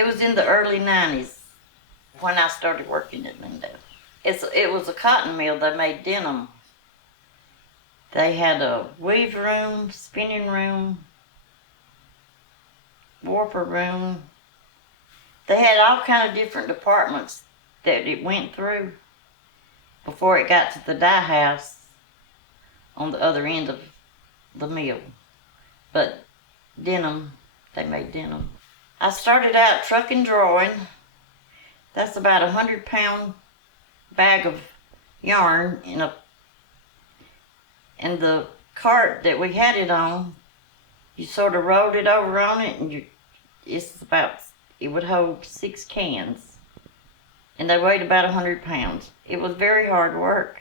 It was in the early 90s when I started working at Lindale. It was a cotton mill. They made denim. They had a weave room, spinning room, warper room. They had all kind of different departments that it went through before it got to the dye house on the other end of the mill. But denim, they made denim. I started out trucking drawing. That's about 100-pound bag of yarn in the cart that we had it on. You sort of rolled it over on it, and it would hold 6 cans, and they weighed about 100 pounds. It was very hard work.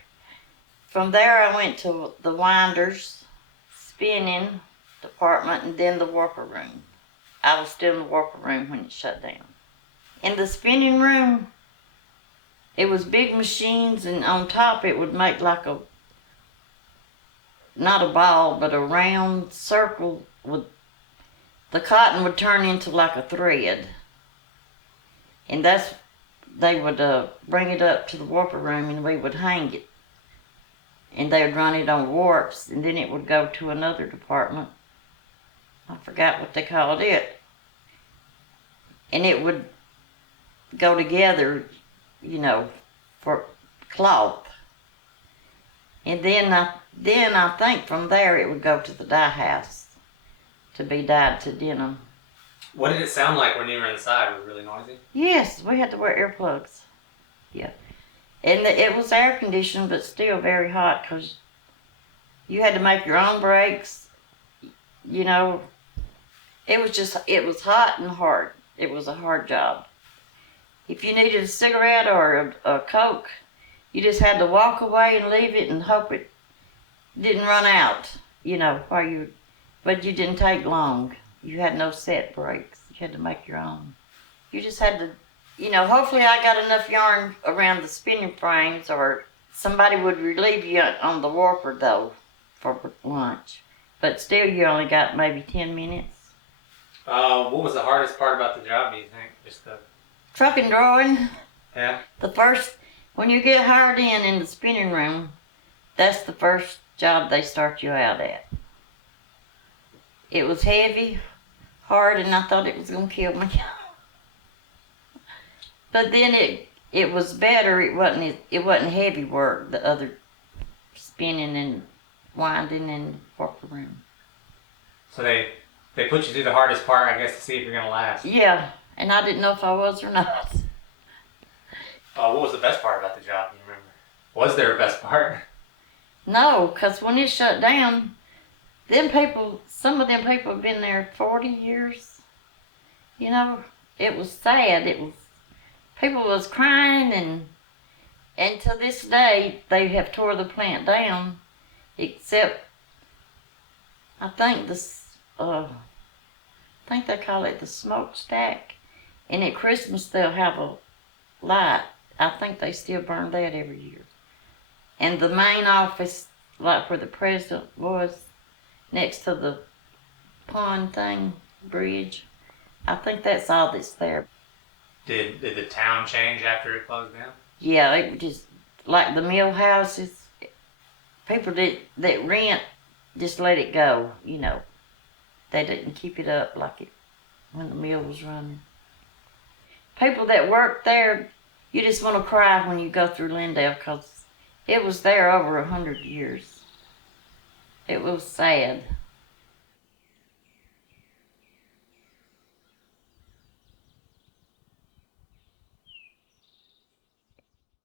From there, I went to the winders, spinning department, and then the warper room. I was still in the warper room when it shut down. In the spinning room, it was big machines, and on top it would make like not a ball, but a round circle with the cotton would turn into like a thread. And they would bring it up to the warper room, and we would hang it. And they would run it on warps, and then it would go to another department. I forgot what they called it. And it would go together, for cloth. And then I think from there it would go to the dye house to be dyed to denim. What did it sound like when you were inside? Was it really noisy? Yes, we had to wear earplugs. Yeah. And it was air conditioned, but still very hot because you had to make your own brakes. It was hot and hard. It was a hard job. If you needed a cigarette or a Coke, you just had to walk away and leave it and hope it didn't run out, but you didn't take long. You had no set breaks. You had to make your own. You just had to, hopefully I got enough yarn around the spinning frames, or somebody would relieve you on the warper though for lunch. But still you only got maybe 10 minutes. What was the hardest part about the job, do you think? Just the trucking drawing. Yeah. When you get hired in the spinning room, that's the first job they start you out at. It was heavy, hard, and I thought it was going to kill me. But then it was better. It wasn't heavy work, the other spinning and winding in the warper room. So they put you through the hardest part, I guess, to see if you're going to last. Yeah, and I didn't know if I was or not. What was the best part about the job, you remember? Was there a best part? No, because when it shut down, some of them people have been there 40 years. It was sad. People was crying, and to this day, they have tore the plant down, except, I think they call it the smokestack, and at Christmas they'll have a light. I think they still burn that every year. And the main office, like where the president was, next to the pond bridge, I think that's all that's there. Did the town change after it closed down? Yeah, it just, like the mill houses, people that rent just let it go, They didn't keep it up like it when the mill was running. People that work there, you just want to cry when you go through Lindale because it was there over 100 years. It was sad.